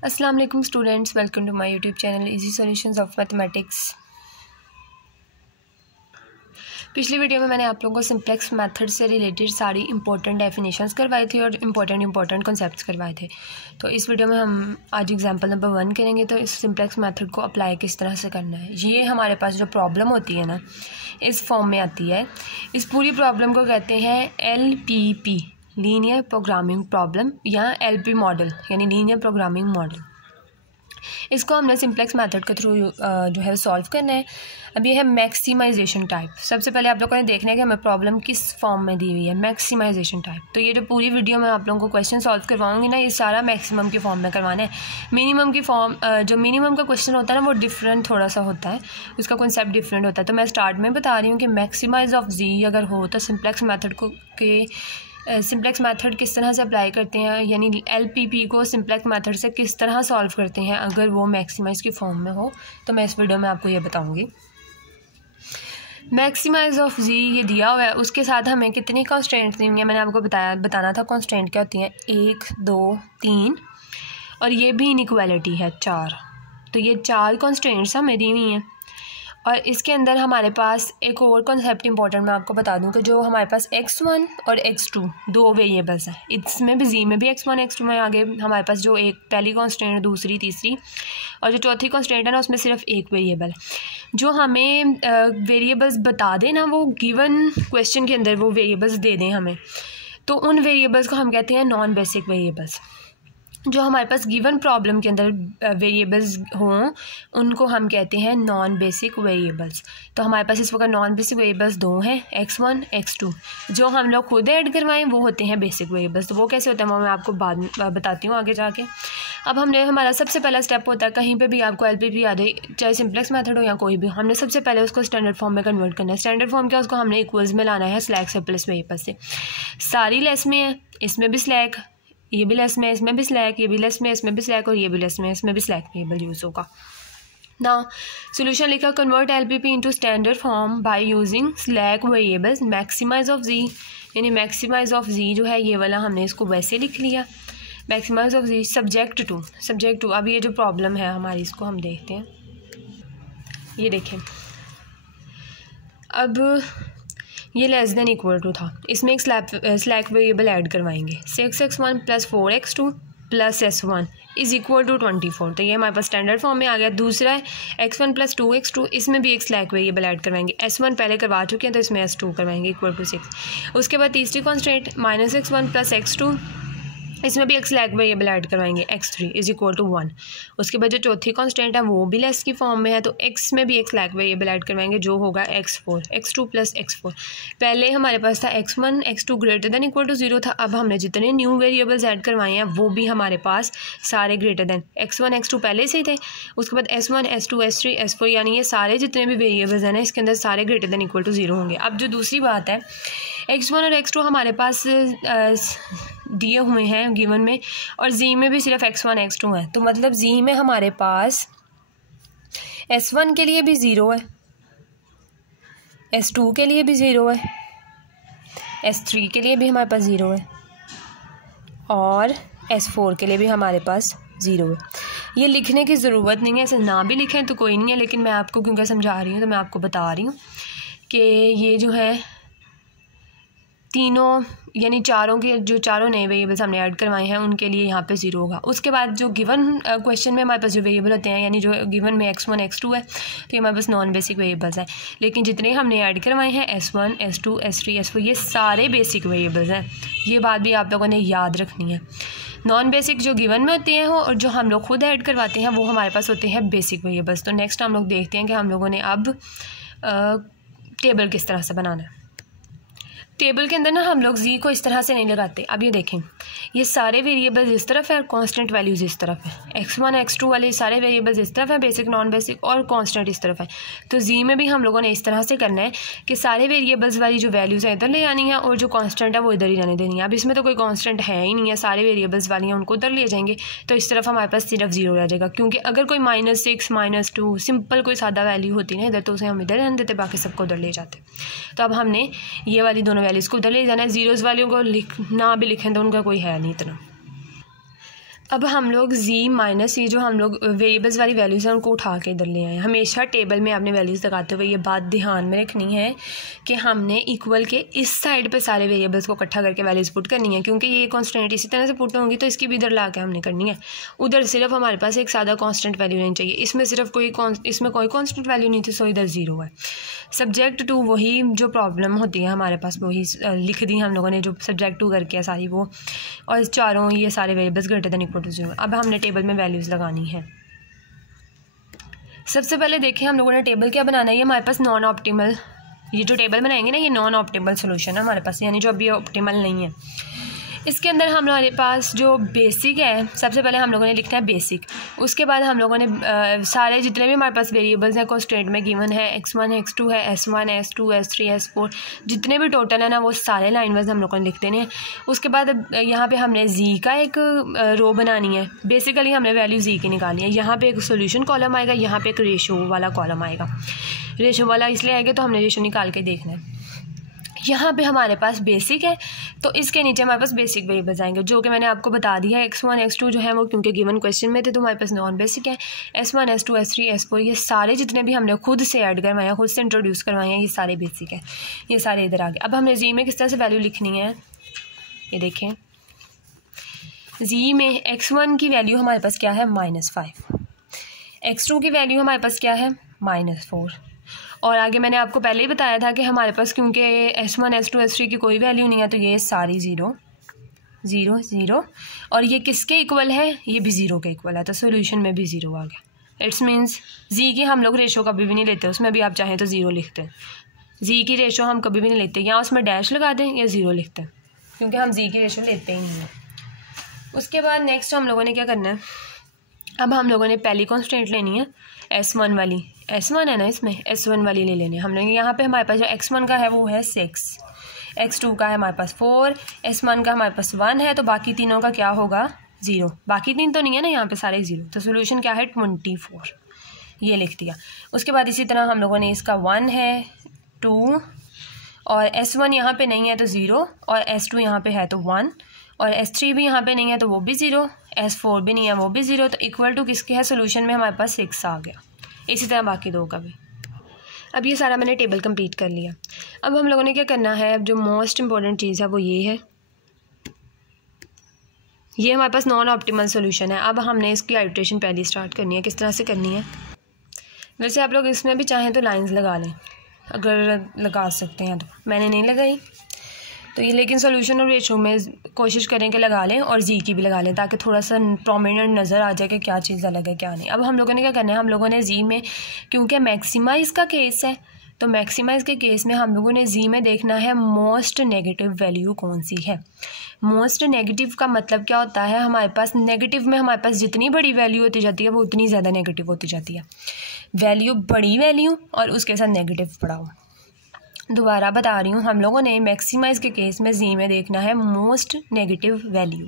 अस्सलाम वालेकुम students, welcome to my YouTube channel easy solutions of mathematics. पिछली video में मैंने आप लोगों को सिंप्लेक्स मेथड से रिलेटेड सारी इंपॉर्टेंट डेफिनेशंस करवाई थी और इंपॉर्टेंट कॉन्सेप्ट्स करवाए थे। तो इस वीडियो में हम आज एग्जांपल नंबर 1 करेंगे। तो इस सिंप्लेक्स मेथड को अप्लाई किस तरह से करना है। ये हमारे पास जो प्रॉब्लम होती है ना, इस फॉर्म में आती है। इस पूरी प्रॉब्लम को कहते हैं LPP, लीनियर प्रोग्रामिंग प्रॉब्लम, या LP मॉडल यानी लीनियर प्रोग्रामिंग मॉडल। इसको हमने सिंप्लेक्स मेथड के थ्रू जो है सॉल्व करना है। अब ये है मैक्सिमाइजेशन टाइप। सबसे पहले आप लोगों ने देखना है कि हमें प्रॉब्लम किस फॉर्म में दी हुई है, मैक्सिमाइजेशन टाइप। तो ये जो पूरी वीडियो में आप लोगों को क्वेश्चन सॉल्व करवाऊंगी ना, ये सारा मैक्सिमम की फॉर्म में करवाना है। मिनिमम की फॉर्म, जो मिनिमम का क्वेश्चन होता है ना, वो डिफरेंट थोड़ा सा होता है, उसका कॉन्सेप्ट डिफरेंट होता है। तो मैं स्टार्ट में बता रही हूँ कि मैक्सिमाइज ऑफ जी अगर हो तो सिंप्लेक्स मेथड को सिंप्लेक्स मेथड किस तरह से अप्लाई करते हैं, यानी LPP को सिंप्लेक्स मेथड से किस तरह सॉल्व करते हैं अगर वो मैक्सिमाइज की फॉर्म में हो। तो मैं इस वीडियो में आपको ये बताऊंगी। मैक्सिमाइज ऑफ जी ये दिया हुआ है, उसके साथ हमें कितनी कॉन्स्टेंट्स दी हुई हैं। मैंने आपको बताना था कॉन्स्टेंट क्या होती हैं, 1 2 3, और ये भी इनइक्वालिटी है 4। तो ये 4 कॉन्स्टेंट्स हमें दी हुई हैं। और इसके अंदर हमारे पास एक और कॉन्सेप्ट इंपॉर्टेंट मैं आपको बता दूं कि जो हमारे पास x1 और x2 दो वेरिएबल्स हैं, इसमें भी जी में भी x1 x2 में आगे हमारे पास जो एक पहली कॉन्स्टेंट, दूसरी, तीसरी और जो चौथी कॉन्स्टेंट है ना, उसमें सिर्फ एक वेरिएबल है। जो हमें वेरिएबल्स बता दें ना, वो गिवन क्वेश्चन के अंदर वो वेरिएबल्स दे दें हमें, तो उन वेरिएबल्स को हम कहते हैं नॉन बेसिक वेरिएबल्स। जो हमारे पास गिवन प्रॉब्लम के अंदर वेरिएबल्स हों उनको हम कहते हैं नॉन बेसिक वेरिएबल्स। तो हमारे पास इस वक्त नॉन बेसिक वेरिएबल्स दो हैं, x1 x2। जो हम लोग खुद ऐड करवाएं वो होते हैं बेसिक वेरिएबल्स। तो वो कैसे होते हैं वो मैं आपको बाद में बताती हूँ आगे जाके। अब हमारा सबसे पहला स्टेप होता है, कहीं पर भी आपको LPP आ जाए, चाहे सिंप्लेक्स मेथड हो या कोई भी, हमने सबसे पहले उसको स्टैंडर्ड फॉर्म में कन्वर्ट करना है। स्टैंडर्ड फॉर्म क्या, उसको हमने इक्वल्स में लाना है स्लैक से प्लस वेरिएबल से। सारी लेस में है, इसमें भी स्लैक, ये भी लेस में, इसमें भी स्लैक, ये भी लेस में, इसमें भी स्लैक, और ये भी लेस में, इसमें भी स्लैक वेरिएबल यूज़ होगा ना। सोल्यूशन लिखा, convert LPP into standard form by using slack variables maximize of G, यानी मैक्सिमाइज ऑफ जी जो है ये वाला हमने इसको वैसे लिख लिया, maximize of g subject to. अब ये जो प्रॉब्लम है हमारी, इसको हम देखते हैं। ये देखें, अब ये लेस देन इक्वल टू था, इसमें एक स्लैक वेरिएबल ऐड करवाएंगे, 6x1 plus 4x2 plus s1 is equal to 24। तो ये हमारे पास स्टैंडर्ड फॉर्म में आ गया। दूसरा है x1 प्लस 2x2, इसमें भी एक स्लैक वेरिएबल ऐड करवाएंगे, s1 पहले करवा चुके हैं तो इसमें s2 करवाएंगे इक्वल टू 6। उसके बाद तीसरी कॉन्स्टेंट -x1 प्लस x2, इसमें भी एक स्लैक वेरिएबल ऐड करवाएंगे, x3 इज़ इक्वल टू 1। उसके बाद जो चौथी कांस्टेंट है वो भी लेस की फॉर्म में है, तो x में भी एक स्लैक वेरिएबल ऐड करवाएंगे जो होगा x4, x2 प्लस x4। पहले हमारे पास था x1 x2 greater than equal to 0 था। अब हमने जितने न्यू वेरिएबल्स ऐड करवाए हैं वो भी हमारे पास सारे ग्रेटर देन, x1 x2 पहले से ही थे। उसके बाद s1 s2 s3 s4, यानी ये सारे जितने भी वेरिएबल्स हैं ना, इसके अंदर सारे ग्रेटर देन इक्वल टू 0 होंगे। अब जो दूसरी बात है, x1 और x2 हमारे पास दिए हुए हैं गिवन में, और जी में भी सिर्फ x1 x2 है। तो मतलब जी में हमारे पास s1 के लिए भी 0 है, s2 के लिए भी 0 है, s3 के लिए भी हमारे पास 0 है, और s4 के लिए भी हमारे पास 0 है। ये लिखने की ज़रूरत नहीं है, ऐसे ना भी लिखें तो कोई नहीं है, लेकिन मैं आपको क्योंकि समझा रही हूँ तो मैं आपको बता रही हूँ कि ये जो है तीनों, यानी चारों के जो चारों नए वेरिएबल्स हमने ऐड करवाए हैं उनके लिए यहाँ पे 0 होगा। उसके बाद जो गिवन क्वेश्चन में हमारे पास जो वेरिएबल होते हैं, यानी जो गिवन में x1 x2 है, तो ये हमारे पास नॉन बेसिक वेरिएबल्स हैं। लेकिन जितने हमने ऐड करवाए हैं s1 s2 s3 s4, ये सारे बेसिक वेरिएबल्स हैं। ये बात भी आप लोगों ने याद रखनी है। नॉन बेसिक जो गिवन में होते हैं और जो हम लोग खुद ऐड करवाते हैं वो हमारे पास होते हैं बेसिक वेरिएबल्स। तो नेक्स्ट हम लोग देखते हैं कि हम लोगों ने अब टेबल किस तरह से बनाना है। टेबल के अंदर ना हम लोग जी को इस तरह से नहीं लगाते। अब ये देखें, ये सारे वेरिएबल्स इस तरफ है और कांस्टेंट वैल्यूज़ इस तरफ है। x1 x2 वाले सारे वेरिएबल्स इस तरफ है, बेसिक नॉन बेसिक और कांस्टेंट इस तरफ है। तो जी में भी हम लोगों ने इस तरह से करना है कि सारे वेरिएबल्स वाली जो वैल्यूज़ हैं इधर ले आनी है और जो कांस्टेंट है वो इधर ही रहने देनी है। अब इसमें तो कोई कांस्टेंट है ही नहीं है, सारे वेरिएबल्स वाली हैं उनको उधर ले जाएंगे, तो इस तरफ हमारे पास सिर्फ 0 रह जाएगा। क्योंकि अगर कोई -6 -2 सिंपल कोई सादा वैल्यू होती ना इधर, तो उसे हम इधर रहने देते, बाकी सबको उधर ले जाते। तो अब हमने ये वाली दोनों वैल्यूज़ को उधर ले जाना है। ज़ीरोज़ वालों को ना भी लिखें तो उनका कोई है नहीं इतना। अब हम लोग z माइनस ये जो हम लोग वेरिएबल्स वाली वैल्यूज़ हैं उनको उठा के इधर ले आए। हमेशा टेबल में आपने वैल्यूज़ लगाते हुए ये बात ध्यान में रखनी है कि हमने इक्वल के इस साइड पे सारे वेरिएबल्स को इकट्ठा करके वैल्यूज़ पुट करनी है, क्योंकि ये कांस्टेंट इसी तरह से पुट होंगी तो इसकी भी इधर ला के हमने करनी है। उधर सिर्फ हमारे पास एक सादा कांस्टेंट वैल्यू नहीं चाहिए, इसमें सिर्फ इसमें कोई कांस्टेंट वैल्यू नहीं थी, सो इधर 0 है। सब्जेक्ट टू वही जो प्रॉब्लम होती है हमारे पास वही लिख दी हम लोगों ने, जो सब्जेक्ट टू करके है सारी वो, और चारों ये सारे variables greater than equal to 0। अब हमने टेबल में वैल्यूज़ लगानी है। सबसे पहले देखें हम लोगों ने टेबल क्या बनाना है। ये हमारे पास नॉन ऑप्टिमल, ये जो टेबल बनाएंगे ना ये नॉन ऑप्टिमल सोल्यूशन है हमारे पास, यानी जो अभी ऑप्टिमल नहीं है। इसके अंदर हमारे पास जो बेसिक है, सबसे पहले हम लोगों ने लिखना है बेसिक। उसके बाद हम लोगों ने सारे जितने भी हमारे पास वेरिएबल्स हैं कांस्टेंट में गिवन है, x1 x2 है, s1 s2 s3 s4 जितने भी टोटल है ना वो सारे लाइन वाइज हम लोगों ने लिख देने हैं। उसके बाद यहाँ पे हमने z का एक रो बनानी है। बेसिकली हमने वैल्यू z की निकाली है। यहाँ पर एक सोल्यूशन कॉलम आएगा, यहाँ पर एक रेशो वाला कॉलम आएगा। रेशो वाला इसलिए आएगा तो हमने रेशो निकाल के देखना है। यहाँ पे हमारे पास बेसिक है तो इसके नीचे हमारे पास बेसिक वेरिएबल्स आएंगे, जो कि मैंने आपको बता दिया है। x1 x2 जो है वो क्योंकि गिवन क्वेश्चन में थे तो हमारे पास नॉन बेसिक है। s1 s2 s3 s4 ये सारे जितने भी हमने खुद से ऐड करवाए हैं, खुद से इंट्रोड्यूस करवाए हैं, ये सारे बेसिक है। ये सारे इधर आ गए। अब हमने जी में किस तरह से वैल्यू लिखनी है ये देखें। जी में x1 की वैल्यू हमारे पास क्या है -5, x2 की वैल्यू हमारे पास क्या है -4, और आगे मैंने आपको पहले ही बताया था कि हमारे पास क्योंकि s1 s2 s3 की कोई वैल्यू नहीं है तो ये सारी 0 0 0, और ये किसके इक्वल है, ये भी 0 के इक्वल है, तो सोल्यूशन में भी 0 आ गया। इट्स मीन्स जी की हम लोग रेशो कभी भी नहीं लेते, उसमें भी आप चाहें तो 0 लिखते हैं। जी की रेशो हम कभी भी नहीं लेते, या उसमें डैश लगा दें या 0 लिखते हैं, क्योंकि हम जी की रेशो लेते ही नहीं हैं। उसके बाद नेक्स्ट हम लोगों ने क्या करना है, अब हम लोगों ने पहली कॉन्स्टेंट लेनी है s1 वाली, s1 है ना, इसमें s1 वाली ले लेनी है हम लोग। यहाँ पे हमारे पास जो x1 का है वो है 6, x2 का है हमारे पास 4, s1 का हमारे पास 1 है, तो बाकी तीनों का क्या होगा 0। बाकी तीन तो नहीं है ना यहाँ पे, सारे 0, तो सोल्यूशन क्या है 24, ये लिख दिया। उसके बाद इसी तरह हम लोगों ने इसका 1 है 2, और s1 यहाँ पे नहीं है तो 0, और s2 यहाँ पे है तो 1, और s3 भी यहाँ पे नहीं है तो वो भी 0, s4 भी नहीं है वो भी 0, तो इक्वल टू किसके है सोल्यूशन में हमारे पास 6 आ गया। इसी तरह बाकी दो का भी। अब ये सारा मैंने टेबल कंप्लीट कर लिया। अब हम लोगों ने क्या करना है, जो मोस्ट इम्पॉर्टेंट चीज़ है वो ये है, ये हमारे पास नॉन ऑप्टिमल सोल्यूशन है। अब हमने इसकी आइट्रेशन पहले स्टार्ट करनी है। किस तरह से करनी है, वैसे आप लोग इसमें भी चाहें तो लाइंस लगा लें, अगर लगा सकते हैं तो, मैंने नहीं लगाई तो ये, लेकिन सोल्यूशन और रेशो में कोशिश करें कि लगा लें, और जी की भी लगा लें ताकि थोड़ा सा प्रोमिनेंट नज़र आ जाए कि क्या चीज़ अलग है क्या नहीं। अब हम लोगों ने क्या करना है, हम लोगों ने जी में क्योंकि मैक्सिमाइज़ का केस है तो मैक्सिमाइज़ के केस में हम लोगों ने जी में देखना है मोस्ट नेगेटिव वैल्यू कौन सी है। मोस्ट नेगेटिव का मतलब क्या होता है, हमारे पास नेगेटिव में हमारे पास जितनी बड़ी वैल्यू होती जाती है वो उतनी ज़्यादा नेगेटिव होती जाती है। वैल्यू बड़ी वैल्यू और उसके साथ नेगेटिव बढ़ाओ। दोबारा बता रही हूँ, हम लोगों ने मैक्सिमाइज़ के केस में जी में देखना है मोस्ट नेगेटिव वैल्यू।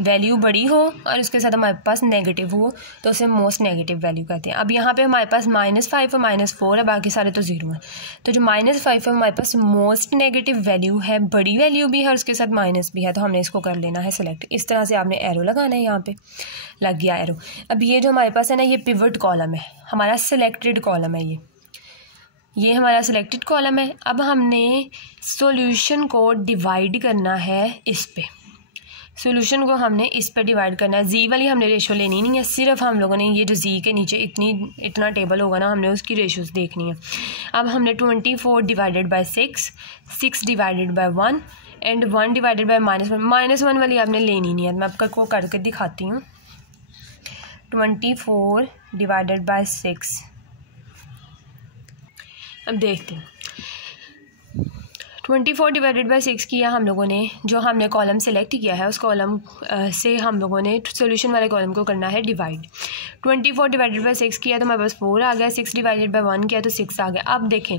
वैल्यू बड़ी हो और उसके साथ हमारे पास नेगेटिव हो तो उसे मोस्ट नेगेटिव वैल्यू कहते हैं। अब यहाँ पे हमारे पास -5 और -4 है, बाकी सारे तो 0 हैं, तो जो -5 है हमारे पास मोस्ट नेगेटिव वैल्यू है, बड़ी वैल्यू भी है और उसके साथ माइनस भी है, तो हमने इसको कर लेना है सेलेक्ट। इस तरह से आपने एरो लगाना है, यहाँ पे लग गया एरो। अब ये जो हमारे पास है ना, ये पिवट कॉलम है, हमारा सिलेक्टेड कॉलम है, ये हमारा सिलेक्टेड कॉलम है। अब हमने सॉल्यूशन को डिवाइड करना है इस पे, सॉल्यूशन को हमने इस पे डिवाइड करना है। जी वाली हमने रेशो लेनी नहीं है, सिर्फ हम लोगों ने ये जो जी के नीचे इतना टेबल होगा ना, हमने उसकी रेशोज़ देखनी है। अब हमने 24 divided by 6, 6 divided by 1 and 1 divided by -1 वाली आपने लेनी नहीं है। मैं आपको करके दिखाती हूँ। 24 डिवाइडेड बाय 6, अब देखते हैं 24 डिवाइडेड बाई 6 किया हम लोगों ने। जो हमने कॉलम सेलेक्ट किया है उस कॉलम से हम लोगों ने सॉल्यूशन वाले कॉलम को करना है डिवाइड। 24 डिवाइडेड बाई 6 किया तो हमारे पास 4 आ गया, 6 डिवाइडेड बाई 1 किया तो 6 आ गया। अब देखें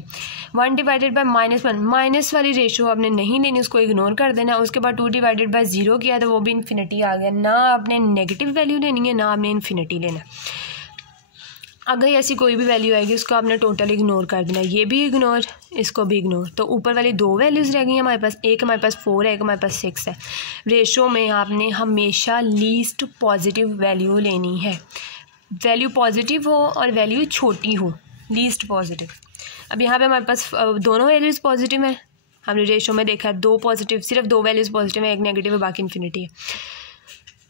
1 डिवाइडेड बाई -1, माइनस वाली रेशो आपने नहीं लेनी, उसको इग्नोर कर देना। उसके बाद 2 डिवाइडेड बाई 0 किया तो वो भी इन्फिनिटी आ गया। ना आपने नेगेटिव वैल्यू लेनी है ना आपने इन्फिनिटी लेना। अगर ऐसी कोई भी वैल्यू आएगी उसको आपने टोटल इग्नोर कर देना, ये भी इग्नोर, इसको भी इग्नोर। तो ऊपर वाली दो वैल्यूज़ रह गई हमारे पास, एक हमारे पास 4 है, एक हमारे पास 6 है। रेशो में आपने हमेशा लीस्ट पॉजिटिव वैल्यू लेनी है, वैल्यू पॉजिटिव हो और वैल्यू छोटी हो, लीस्ट पॉजिटिव। अब यहाँ पे हमारे पास दोनों वैल्यूज़ पॉजिटिव हैं, हमने रेशो में देखा है दो पॉजिटिव, सिर्फ दो वैल्यूज़ पॉजिटिव है, एक नेगेटिव है, बाकी इन्फिनिटी है।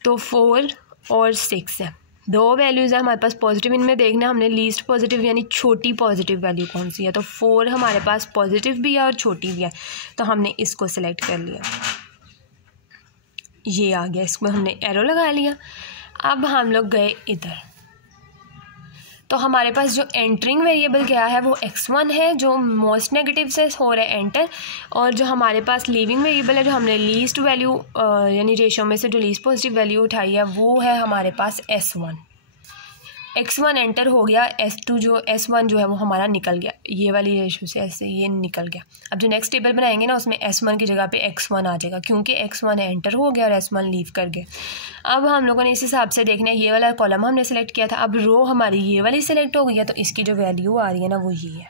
तो 4 और 6 है, दो वैल्यूज़ है हमारे पास पॉजिटिव, इनमें देखना हमने लीस्ट पॉजिटिव यानी छोटी पॉजिटिव वैल्यू कौन सी है। तो 4 हमारे पास पॉजिटिव भी है और छोटी भी है, तो हमने इसको सिलेक्ट कर लिया, ये आ गया, इसमें हमने एरो लगा लिया। अब हम लोग गए इधर, तो हमारे पास जो एंटरिंग वेरिएबल क्या है वो x1 है, जो मोस्ट नेगेटिव से हो रहा है एंटर, और जो हमारे पास लीविंग वेरिएबल है, जो हमने लीस्ट वैल्यू यानी रेशो में से जो लीस्ट पॉजिटिव वैल्यू उठाई है वो है हमारे पास s1। x1 एंटर हो गया, s1 जो है वो हमारा निकल गया, ये वाली रेशो से ऐसे ये निकल गया। अब जो नेक्स्ट टेबल बनाएंगे ना उसमें s1 की जगह पे x1 आ जाएगा, क्योंकि x1 एंटर हो गया और s1 लीव कर गए। अब हम लोगों ने इस हिसाब से देखना है, ये वाला कॉलम हमने सेलेक्ट किया था, अब रो हमारी ये वाली सेलेक्ट हो गई है, तो इसकी जो वैल्यू आ रही है ना वो ये है,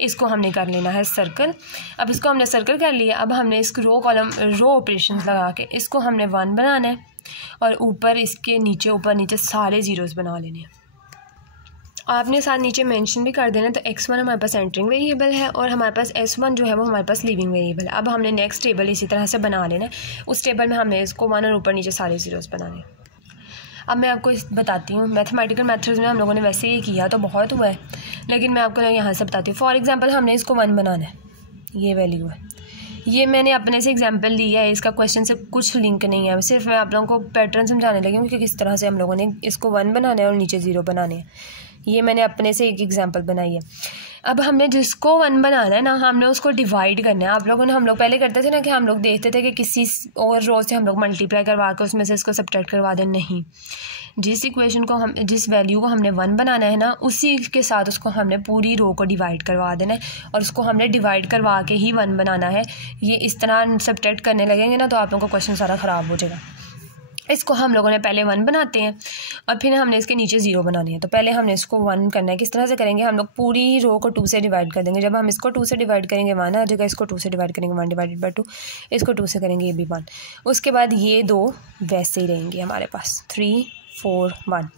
इसको हमने कर लेना है सर्कल। अब इसको हमने सर्कल कर लिया, अब हमने इसको रो ऑपरेशन लगा के इसको हमने 1 बनाना है, और ऊपर इसके नीचे ऊपर नीचे सारे ज़ीरोज़ बना लेने हैं। आपने साथ नीचे मेंशन भी कर देना। तो x1 हमारे पास एंटरिंग वेरिएबल है और हमारे पास s1 जो है वो हमारे पास लीविंग वेरिएबल है। अब हमने नेक्स्ट टेबल इसी तरह से बना लेना है, उस टेबल में हमने इसको 1 और ऊपर नीचे सारे ज़ीरोज़ बनाने हैं। अब मैं आपको बताती हूँ, मैथमेटिकल मेथड्स में हम लोगों ने वैसे ही किया तो बहुत हुआ है, लेकिन मैं आपको यहाँ से बताती हूँ। फॉर एग्जांपल हमने इसको 1 बनाना है, ये वैल्यू है, ये मैंने अपने से एग्जांपल दिया है, इसका क्वेश्चन से कुछ लिंक नहीं है, सिर्फ मैं आप लोगों को पैटर्न समझाने लगी हूँ कि किस तरह से हम लोगों ने इसको 1 बनाना है और नीचे 0 बनाने हैं। ये मैंने अपने से एक एग्जांपल बनाई है। अब हमने जिसको 1 बनाना है ना, हमने उसको डिवाइड करना है। आप लोगों ने, हम लोग पहले करते थे ना कि हम लोग देखते थे कि किसी और रो से हम लोग मल्टीप्लाई करवा कर उसमें से इसको सब्ट्रैक्ट करवा दें, नहीं, जिस इक्वेशन को हम, जिस वैल्यू को हमने 1 बनाना है ना, उसी के साथ उसको हमने पूरी रो को डिवाइड करवा देना है, और उसको हमने डिवाइड करवा के ही 1 बनाना है। ये इस तरह सब्ट्रैक्ट करने लगेंगे ना तो आप लोगों का क्वेश्चन सारा ख़राब हो जाएगा। इसको हम लोगों ने पहले 1 बनाते हैं और फिर हमने इसके नीचे 0 बनानी है। तो पहले हमने इसको 1 करना है। किस तरह से करेंगे, हम लोग पूरी रो को 2 से डिवाइड कर देंगे। जब हम इसको 2 से डिवाइड करेंगे 1 आ जाएगा, इसको 2 से डिवाइड करेंगे 1 डिवाइडेड बाई 2, इसको 2 से करेंगे ये भी 1। उसके बाद ये 2 वैसे ही रहेंगे हमारे पास, 3 4 1।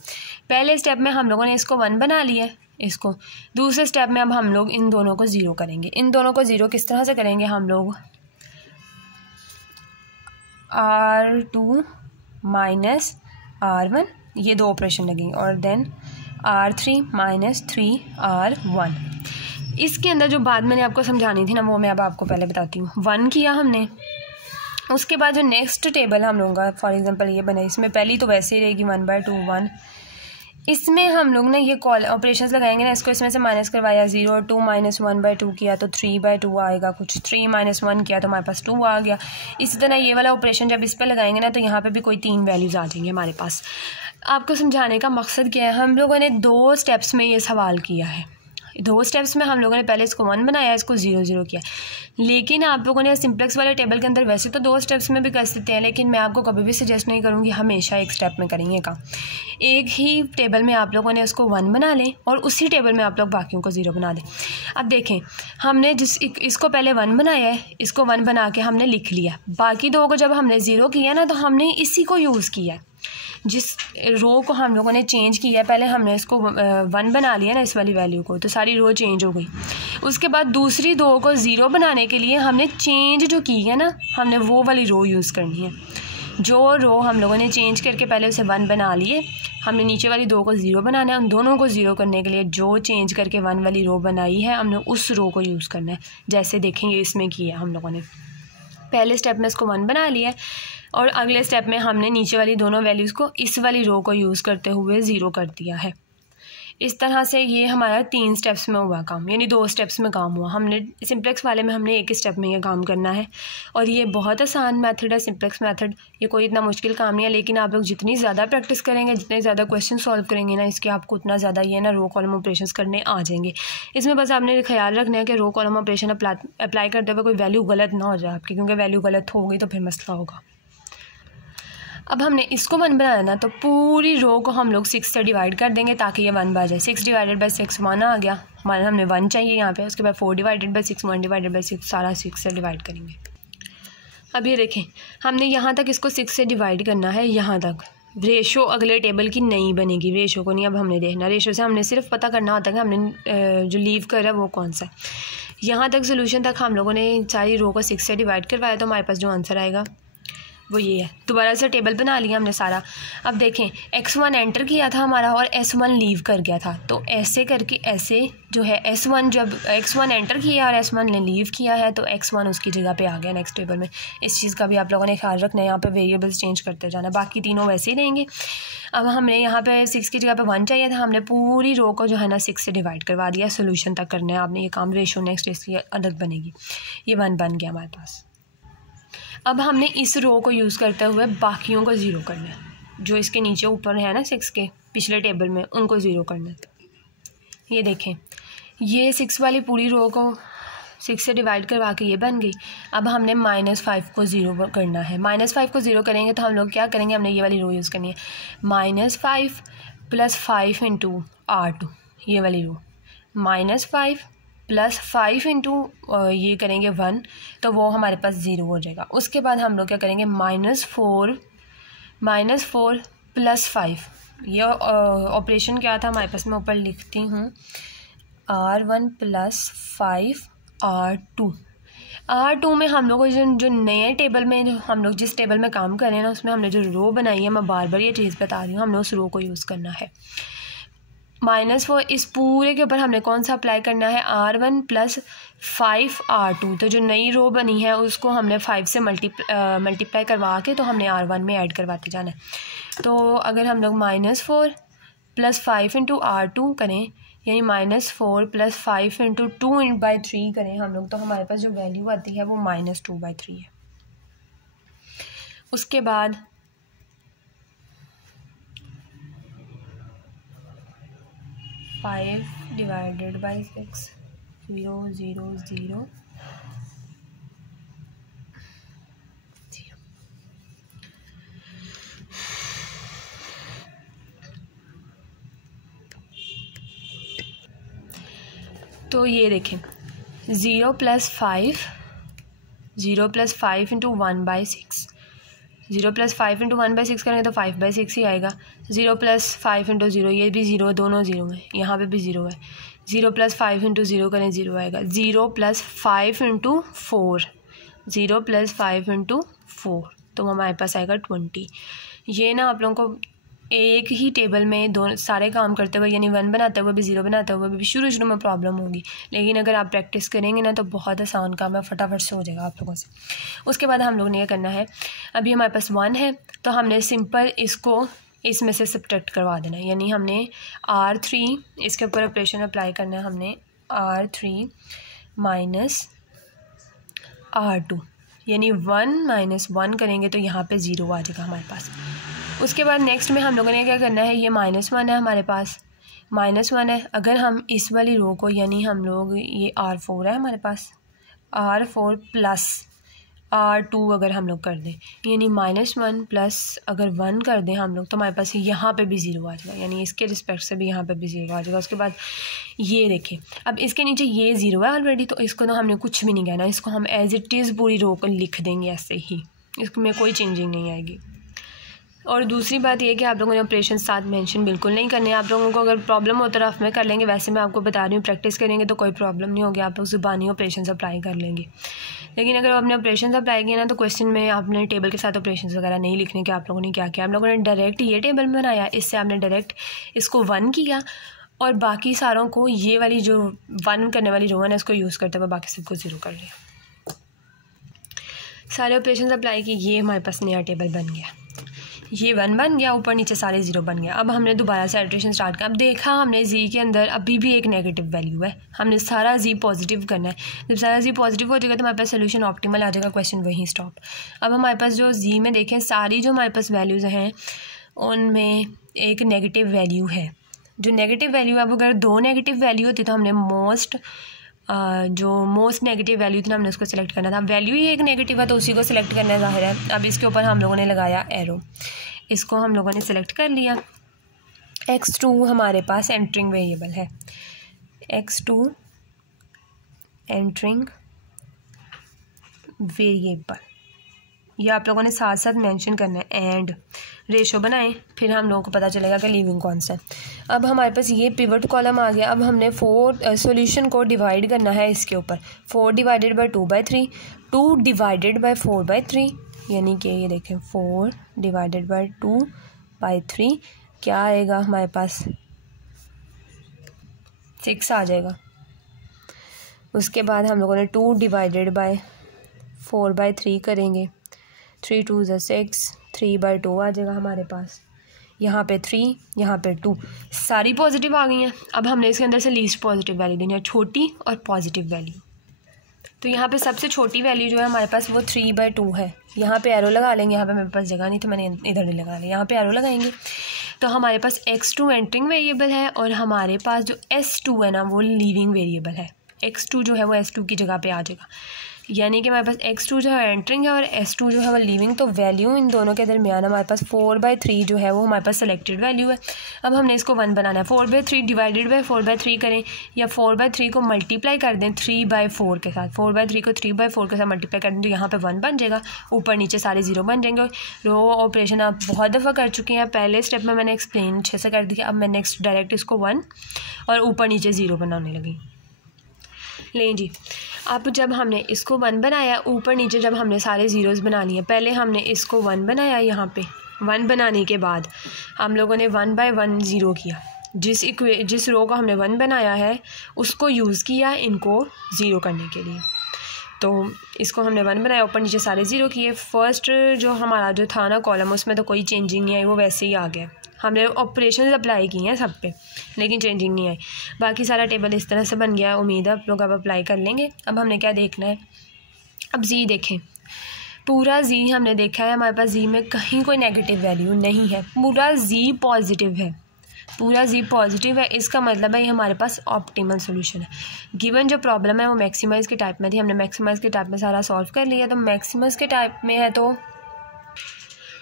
पहले स्टेप में हम लोगों ने इसको 1 बना लिया इसको। दूसरे स्टेप में अब हम लोग इन दोनों को 0 करेंगे। इन दोनों को 0 किस तरह से करेंगे, हम लोग R2 माइनस R1, ये 2 ऑपरेशन लगेंगे, और देन R3 माइनस 3R1। इसके अंदर जो बात मैंने आपको समझानी थी ना वो मैं अब आपको पहले बताती हूँ। 1 किया हमने, उसके बाद जो नेक्स्ट टेबल हम लोगों का, फॉर एग्जांपल ये बना, इसमें पहली तो वैसे ही रहेगी 1/2 1। इसमें हम लोग ना ये कॉल ऑपरेशंस लगाएंगे ना, इसको इसमें से माइनस करवाया 0 और 2 माइनस 1/2 किया तो 3/2 आएगा कुछ, 3 माइनस 1 किया तो हमारे पास 2 आ गया। इसी तरह ये वाला ऑपरेशन जब इस पर लगाएंगे ना तो यहाँ पे भी कोई 3 वैल्यूज़ आ जाएंगे हमारे पास। आपको समझाने का मकसद क्या है, हम लोगों ने 2 स्टेप्स में ये सवाल किया है। 2 स्टेप्स में हम लोगों ने पहले इसको 1 बनाया, इसको 0 0 किया। लेकिन आप लोगों ने सिंप्लेक्स वाले टेबल के अंदर वैसे तो 2 स्टेप्स में भी कर सकते हैं, लेकिन मैं आपको कभी भी सजेस्ट नहीं करूँगी हमेशा एक स्टेप में करेंगे का। एक ही टेबल में आप लोगों ने उसको 1 बना लें और उसी टेबल में आप लोग बाकियों को 0 बना दें। अब देखें, हमने इसको पहले 1 बनाया है, इसको 1 बना के हमने लिख लिया। बाकी 2 को जब हमने 0 किया ना तो हमने इसी को यूज़ किया है। जिस रो को हम लोगों ने चेंज किया, पहले हमने इसको 1 बना लिया ना इस वाली वैल्यू को, तो सारी रो चेंज हो गई। उसके बाद दूसरी 2 को 0 बनाने के लिए हमने चेंज जो की है ना, हमने वो वाली रो यूज़ करनी है। जो रो हम लोगों ने चेंज करके पहले उसे 1 बना लिए, हमने नीचे वाली 2 को 0 बनाना है। उन दोनों को 0 करने के लिए जो चेंज करके 1 वाली रो बनाई है हमने उस रो को यूज़ करना है। जैसे देखेंगे इसमें किया हम लोगों ने, पहले स्टेप में इसको 1 बना लिया और अगले स्टेप में हमने नीचे वाली दोनों वैल्यूज़ को इस वाली रो को यूज़ करते हुए 0 कर दिया है। इस तरह से ये हमारा 3 स्टेप्स में हुआ काम, यानी 2 स्टेप्स में काम हुआ। हमने सिंप्लेक्स वाले में हमने एक स्टेप में ये काम करना है और ये बहुत आसान मेथड है सिंप्लेक्स मेथड, ये कोई इतना मुश्किल काम नहीं है। लेकिन आप लोग जितनी ज़्यादा प्रैक्टिस करेंगे, जितने ज़्यादा क्वेश्चन सॉल्व करेंगे ना, इसके आपको उतना ज़्यादा ये ना रो कॉलम ऑपरेशंस करने आ जाएंगे। इसमें बस आपने ख्याल रखना है कि रो कॉलम ऑपरेशन अप्लाई करते हुए कोई वैल्यू गलत ना हो जाए आपकी, क्योंकि वैल्यू गलत होगी तो फिर मसला होगा। अब हमने इसको 1 बनाना ना, तो पूरी रो को हम लोग 6 से डिवाइड कर देंगे ताकि ये 1 आ जाए। 6 डिवाइडेड बाई 6 1 आ गया हमारा, हमने 1 चाहिए यहाँ पे। उसके बाद 4 डिवाइडेड बाई 6 1 डिवाइडेड बाई 6, सारा 6 से डिवाइड करेंगे। अब ये देखें, हमने यहाँ तक इसको 6 से डिवाइड करना है, यहाँ तक। रेशो अगले टेबल की नहीं बनेगी, रेशो को नहीं अब हमने देखना। रेशो से हमने सिर्फ पता करना होता है कि हमने जो लीव कर रहा है वो कौन सा है। यहाँ तक सोल्यूशन तक हम लोगों ने सारी रो को 6 से डिवाइड करवाया, तो हमारे पास जो आंसर आएगा वो ये है। दोबारा से टेबल बना लिया हमने सारा। अब देखें, x1 एंटर किया था हमारा और s1 लीव कर गया था, तो ऐसे करके ऐसे जो है s1, जब x1 एंटर किया और s1 ने लीव किया है तो x1 उसकी जगह पे आ गया नेक्स्ट टेबल में। इस चीज़ का भी आप लोगों ने ख्याल रखना है, यहाँ पे वेरिएबल्स चेंज करते जाना, बाकी तीनों वैसे ही रहेंगे। अब हमने यहाँ पे 6 की जगह पे 1 चाहिए था, हमने पूरी रो को जो है ना 6 से डिवाइड करवा दिया। सोल्यूशन तक करना है आपने ये काम, रेशो नेक्स्ट इसकी अलग बनेगी। ये 1 बन गया हमारे पास। अब हमने इस रो को यूज़ करते हुए बाकियों को ज़ीरो करना है, जो इसके नीचे ऊपर है ना 6 के पिछले टेबल में, उनको ज़ीरो करना है। ये देखें, ये 6 वाली पूरी रो को 6 से डिवाइड करवा के ये बन गई। अब हमने -5 को ज़ीरो करना है। -5 को ज़ीरो करेंगे तो हम लोग क्या करेंगे, हमने ये वाली रो यूज़ करनी है, -5 + 5 × R2, ये वाली रो। -5 + 5 × ये करेंगे 1, तो वो हमारे पास 0 हो जाएगा। उसके बाद हम लोग क्या करेंगे, -4 + 5, ये ऑपरेशन क्या था हमारे पास, मैं ऊपर लिखती हूँ, R1 + 5 R2। R2 में हम लोग जो नए टेबल में, जो हम लोग जिस टेबल में काम कर रहे हैं ना, उसमें हमने जो रो बनाई है, मैं बार बार ये चीज़ बता रही हूँ, हमने उस रो को यूज़ करना है। -4 इस पूरे के ऊपर हमने कौन सा अप्लाई करना है, R1 + 5 R2। तो जो नई रो बनी है उसको हमने 5 से मल्टीप्लाई करवा के तो हमने R1 में ऐड करवाते जाना है। तो अगर हम लोग -4 + 5 × R2 करें, यानी -4 + 5 × 2/3 करें हम लोग, तो हमारे पास जो वैल्यू आती है वो -2/3 है। उसके बाद 5 डिवाइडेड बाई 6, 0 0 0 0। तो ये देखें, 0 + 5 × 1/6, 0 + 5 × 1/6 करेंगे तो 5/6 ही आएगा। 0 + 5 × 0, ये भी 0, दोनों 0 हैं, यहाँ पे भी 0 है। 0 + 5 × 0 करें, 0 आएगा। 0 + 5 × 4, 0 + 5 × 4, तो हमारे पास आएगा 20। ये ना आप लोगों को एक ही टेबल में दोनों सारे काम करते हुए, यानी 1 बनाते हुए भी 0 बनाते हुए भी शुरू में प्रॉब्लम होगी, लेकिन अगर आप प्रैक्टिस करेंगे ना तो बहुत आसान काम है, फटाफट से हो जाएगा आप लोगों से। उसके बाद हम लोग ने ये करना है, अभी हमारे पास 1 है तो हमने सिंपल इसको इसमें से सब्ट्रैक्ट करवा देना है, यानी हमने R3 इसके ऊपर ऑपरेशन अप्लाई करना है। हमने R3 - R2, यानी 1 - 1 करेंगे तो यहाँ पे 0 आ जाएगा हमारे पास। उसके बाद नेक्स्ट में हम लोगों ने क्या करना है, ये -1 है हमारे पास, -1 है। अगर हम इस वाली रो को, यानी हम लोग ये R4 है हमारे पास, R4 + R2 अगर हम लोग कर दें, यानी -1 + अगर 1 कर दें हम लोग, तो हमारे पास यहाँ पे भी 0 आ जाएगा, यानी इसके रिस्पेक्ट से भी यहाँ पे भी 0 आ जाएगा। उसके बाद ये देखें, अब इसके नीचे ये 0 है ऑलरेडी, तो इसको ना हमने कुछ भी नहीं कहना, इसको हम एज इट इज़ पूरी रो को लिख देंगे ऐसे ही, इसमें कोई चेंजिंग नहीं आएगी। और दूसरी बात ये कि आप लोगों ने ऑपरेशन साथ मेंशन बिल्कुल नहीं करने। आप लोगों को अगर प्रॉब्लम हो तो रफ में कर लेंगे, वैसे मैं आपको बता रही हूँ प्रैक्टिस करेंगे तो कोई प्रॉब्लम नहीं होगी, आप लोग ज़ुबानी ऑपरेशन अप्लाई कर लेंगे। लेकिन अगर आपने ऑपरेशन अप्लाई किया ना तो क्वेश्चन में आपने टेबल के साथ ऑपरेशन वगैरह नहीं लिखने के। आप लोगों ने क्या किया, आप लोगों ने डायरेक्ट ये टेबल बनाया, इससे आपने डायरेक्ट इसको 1 किया और बाकी सारों को ये वाली जो 1 करने वाली रो है ना इसको यूज़ करते हुए बाकी सबको 0 कर लिया। सारे ऑपरेशन अप्लाई किए, ये हमारे पास नया टेबल बन गया, ये 1 बन गया, ऊपर नीचे सारे 0 बन गया। अब हमने दोबारा से एडिशन स्टार्ट किया। अब देखा हमने जी के अंदर अभी भी एक नेगेटिव वैल्यू है, हमने सारा जी पॉजिटिव करना है। जब सारा जी पॉजिटिव हो जाएगा तो हमारे पास सोल्यूशन ऑप्टिमल आ जाएगा, क्वेश्चन वहीं स्टॉप। अब हमारे पास जो जी में देखें सारी जो हमारे पास वैल्यूज़ हैं उनमें एक नेगेटिव वैल्यू है। जो नेगेटिव वैल्यू है, अब अगर 2 नेगेटिव वैल्यू होती तो हमने जो मोस्ट नेगेटिव वैल्यू थी ना हमने उसको सेलेक्ट करना था। वैल्यू ही एक नेगेटिव है तो उसी को सिलेक्ट करना ज़ाहिर है। अब इसके ऊपर हम लोगों ने लगाया एरो। इसको हम लोगों ने सिलेक्ट कर लिया। x2 हमारे पास एंटरिंग वेरिएबल है, x2 एंटरिंग वेरिएबल, ये आप लोगों ने साथ साथ मेंशन करना है। एंड रेशो बनाएं, फिर हम लोगों को पता चलेगा कि लीविंग कौन सा है। अब हमारे पास ये पिवट कॉलम आ गया। अब हमने सॉल्यूशन को डिवाइड करना है इसके ऊपर। 4 डिवाइडेड बाई 2/3, 2 डिवाइडेड बाई 4/3, यानी कि ये देखें 4 डिवाइडेड बाई 2/3 क्या आएगा हमारे पास, 6 आ जाएगा। उसके बाद हम लोगों ने 2 डिवाइडेड बाई 4/3 करेंगे, 3 2 = 6, 3/2 आ जाएगा हमारे पास। यहाँ पे 3, यहाँ पे 2, सारी पॉजिटिव आ गई हैं। अब हमने इसके अंदर से लीस्ट पॉजिटिव वैल्यू देनी है, छोटी और पॉजिटिव वैल्यू। तो यहाँ पे सबसे छोटी वैल्यू जो है हमारे पास वो 3/2 है। यहाँ पे एरो लगा लेंगे, यहाँ पे मेरे पास जगह नहीं तो मैंने इधर नहीं लगा लिया, यहाँ पे एरो लगाएंगे। तो हमारे पास x2 एंटरिंग वेरिएबल है और हमारे पास जो s2 है ना वो लीविंग वेरिएबल है। x2 जो है वो s2 की जगह पे आ जाएगा, यानी कि हमारे पास x2 जो है एंटरिंग है और s2 जो है वो लीविंग। तो वैल्यू इन दोनों के दरमियान हमारे पास 4/3 जो है वो हमारे पास सेलेक्टेड वैल्यू है। अब हमने इसको 1 बनाना है। 4/3 डिवाइडेड बाई 4/3 करें या 4/3 को मल्टीप्लाई कर दें 3/4 के साथ। 4/3 को 3/4 के साथ मल्टीप्लाई कर दें तो यहाँ पे 1 बन जाएगा, ऊपर नीचे सारे 0 बन जाएंगे। रो ऑपरेशन आप बहुत दफ़ा कर चुके हैं, पहले स्टेप में मैंने एक्सप्लेन अच्छे से कर दिया। अब मैं नेक्स्ट डायरेक्ट इसको 1 और ऊपर नीचे 0 बनाने लगी। लें जी, अब जब हमने इसको 1 बनाया, ऊपर नीचे जब हमने सारे ज़ीरोज़ बना लिए, पहले हमने इसको 1 बनाया, यहाँ पे 1 बनाने के बाद हम लोगों ने 1/1 ज़ीरो किया। जिस रो को हमने 1 बनाया है उसको यूज़ किया इनको ज़ीरो करने के लिए। तो इसको हमने 1 बनाया, ऊपर नीचे सारे 0 किए। फर्स्ट जो हमारा जो था ना कॉलम, उसमें तो कोई चेंजिंग नहीं आई, वो वैसे ही आ गया। हमने ऑपरेशन अप्लाई किए हैं सब पे, लेकिन चेंजिंग नहीं आई। बाकी सारा टेबल इस तरह से बन गया। उम्मीद है आप लोग अब अप्लाई कर लेंगे। अब हमने क्या देखना है, अब जी देखें, पूरा जी हमने देखा है, हमारे पास जी में कहीं कोई नेगेटिव वैल्यू नहीं है, पूरा जी पॉजिटिव है, पूरा जी पॉजिटिव है। इसका मतलब है ये हमारे पास ऑप्टिमल सोल्यूशन है। गिवन जो प्रॉब्लम है वो मैक्सिमाइज़ के टाइप में थी, हमने मैक्सिमाइज़ के टाइप में सारा सॉल्व कर लिया। तो मैक्सिमाइज़ के टाइप में है तो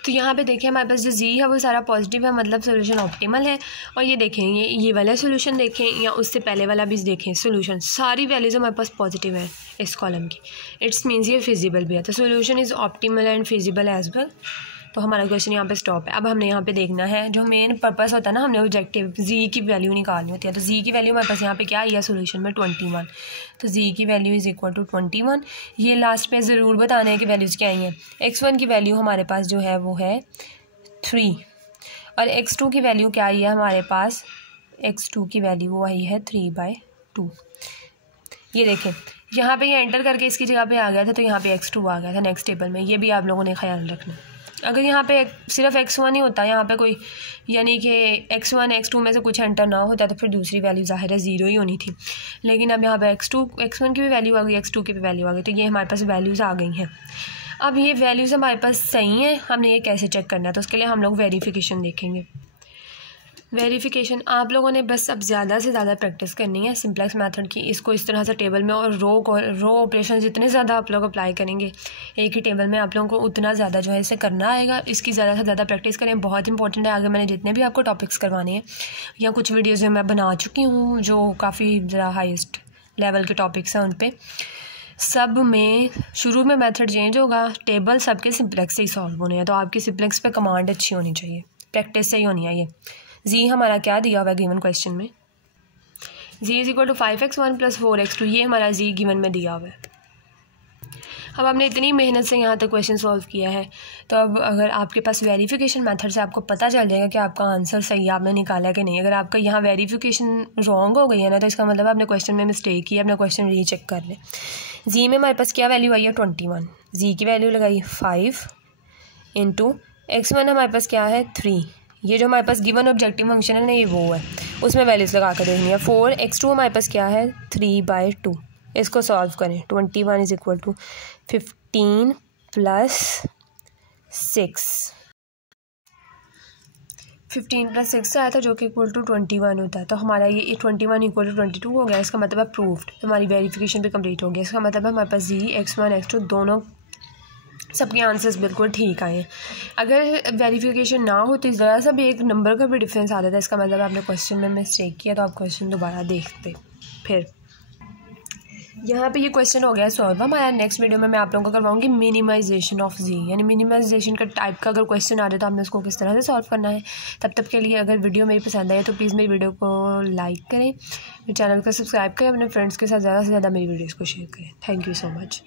यहाँ पे देखिए हमारे पास जो जी है वो सारा पॉजिटिव है, मतलब सोल्यूशन ऑप्टिमल है। और ये देखें, ये वाला सोल्यूशन देखें या उससे पहले वाला भी देखें, सोल्यूशन सारी वैल्यूज़ हमारे पास पॉजिटिव है इस कॉलम की। इट्स मीन्स ये फिजिबल भी है। तो solution is optimal and feasible as well. तो हमारा क्वेश्चन यहाँ पे स्टॉप है। अब हमने यहाँ पे देखना है, जो मेन पर्पस होता है ना, हमने ऑब्जेक्टिव जी की वैल्यू निकालनी होती है। तो जी की वैल्यू हमारे पास यहाँ पे क्या आई है सोल्यूशन में 21। तो जी की वैल्यू इज़ इक्वल टू 21। ये लास्ट पे ज़रूर बताना है कि वैल्यूज़ क्या आई हैं। x1 की वैल्यू हमारे पास जो है वो है 3 और x2 की वैल्यू क्या आई है हमारे पास, x2 की वैल्यू वो आई है 3/2। ये देखें यहाँ पे ये एंटर करके इसकी जगह पे आ गया था, तो यहाँ पे x2 आ गया था नेक्स्ट टेबल में। ये भी आप लोगों ने ख्याल रखना। अगर यहाँ पे सिर्फ x1 ही होता, यहाँ पे कोई यानी कि x1 x2 में से कुछ एंटर ना होता तो फिर दूसरी वैल्यू ज़ाहिर है 0 ही होनी थी। लेकिन अब यहाँ पे x1 की भी वैल्यू आ गई, x2 की भी वैल्यू आ गई, तो ये हमारे पास वैल्यूज़ आ गई हैं। अब ये वैल्यूज़ हमारे पास सही हैं, हमने ये कैसे चेक करना है, तो उसके लिए हम लोग वेरिफिकेशन देखेंगे। वेरिफिकेशन आप लोगों ने बस अब ज़्यादा से ज़्यादा प्रैक्टिस करनी है सिंप्लेक्स मेथड की। इसको इस तरह से टेबल में और रो ऑपरेशन जितने ज़्यादा आप लोग अप्लाई करेंगे एक ही टेबल में, आप लोगों को उतना ज़्यादा जो है इसे करना आएगा। इसकी ज़्यादा से ज़्यादा प्रैक्टिस करें, बहुत इंपॉर्टेंट है। आगे मैंने जितने भी आपको टॉपिक्स करवाने हैं या कुछ वीडियोज़ जो मैं बना चुकी हूँ जो काफ़ी ज़रा हाईएस्ट लेवल के टॉपिक्स हैं, उन पर सब में शुरू में मेथड चेंज होगा, टेबल सबके सिंप्लेक्स से ही सॉल्व होने हैं। तो आपकी सिंप्लेक्स पे कमांड अच्छी होनी चाहिए, प्रैक्टिस से ही होनी है। ये जी हमारा क्या दिया हुआ है गिवन क्वेश्चन में, जी is equal to 5x1 + 4x2, ये हमारा जी गिवन में दिया हुआ है। अब आपने इतनी मेहनत से यहाँ तक क्वेश्चन सॉल्व किया है, तो अब अगर आपके पास वेरिफिकेशन मेथड से आपको पता चल जाएगा कि आपका आंसर सही आपने निकाला कि नहीं। अगर आपका यहाँ वेरिफिकेशन रॉन्ग हो गई है ना, तो इसका मतलब आपने क्वेश्चन में मिस्टेक की है, अपना क्वेश्चन रीचेक कर लें। जी में हमारे पास क्या वैल्यू आई है 21, जी की वैल्यू लगाई 5 इंटू x1 हमारे पास क्या है 3। ये जो हमारे पास गिवन ऑब्जेक्टिव फंक्शन है ना, ये वो है, उसमें वैल्यूज़ लगा कर देखनी है। 4x2 हमारे पास क्या है 3/2। इसको सॉल्व करें, 21 इज़ इक्वल टू 15 + 6, 15 + 6 आया था जो कि इक्वल टू 21 होता है। तो हमारा ये 21 इक्वल टू 22 हो गया। इसका मतलब है प्रूव्ड, तो हमारी वेरिफिकेशन भी कंप्लीट हो गया। इसका मतलब है हमारे पास जी x1 x2 दोनों सबके आंसर्स बिल्कुल ठीक आए हैं। अगर वेरिफिकेशन ना हो तो ज़रा सा भी एक नंबर का भी डिफरेंस आता था, इसका मतलब आपने क्वेश्चन में मिस्टेक किया, तो आप क्वेश्चन दोबारा देखते। फिर यहाँ पे ये क्वेश्चन हो गया सॉल्व। हमारा नेक्स्ट वीडियो में मैं आप लोगों को करवाऊंगी मिनिमाइजेशन ऑफ जी, यानी मिनिमाइजेशन का टाइप का अगर क्वेश्चन आ जाए तो आपने उसको किस तरह से सॉल्व करना है। तब तक के लिए अगर वीडियो मेरी पसंद आए तो प्लीज़ मेरी वीडियो को लाइक करें, मेरे चैनल को सब्सक्राइब करें, अपने फ्रेंड्स के साथ ज़्यादा से ज़्यादा मेरी वीडियोज़ को शेयर करें। Thank you so much.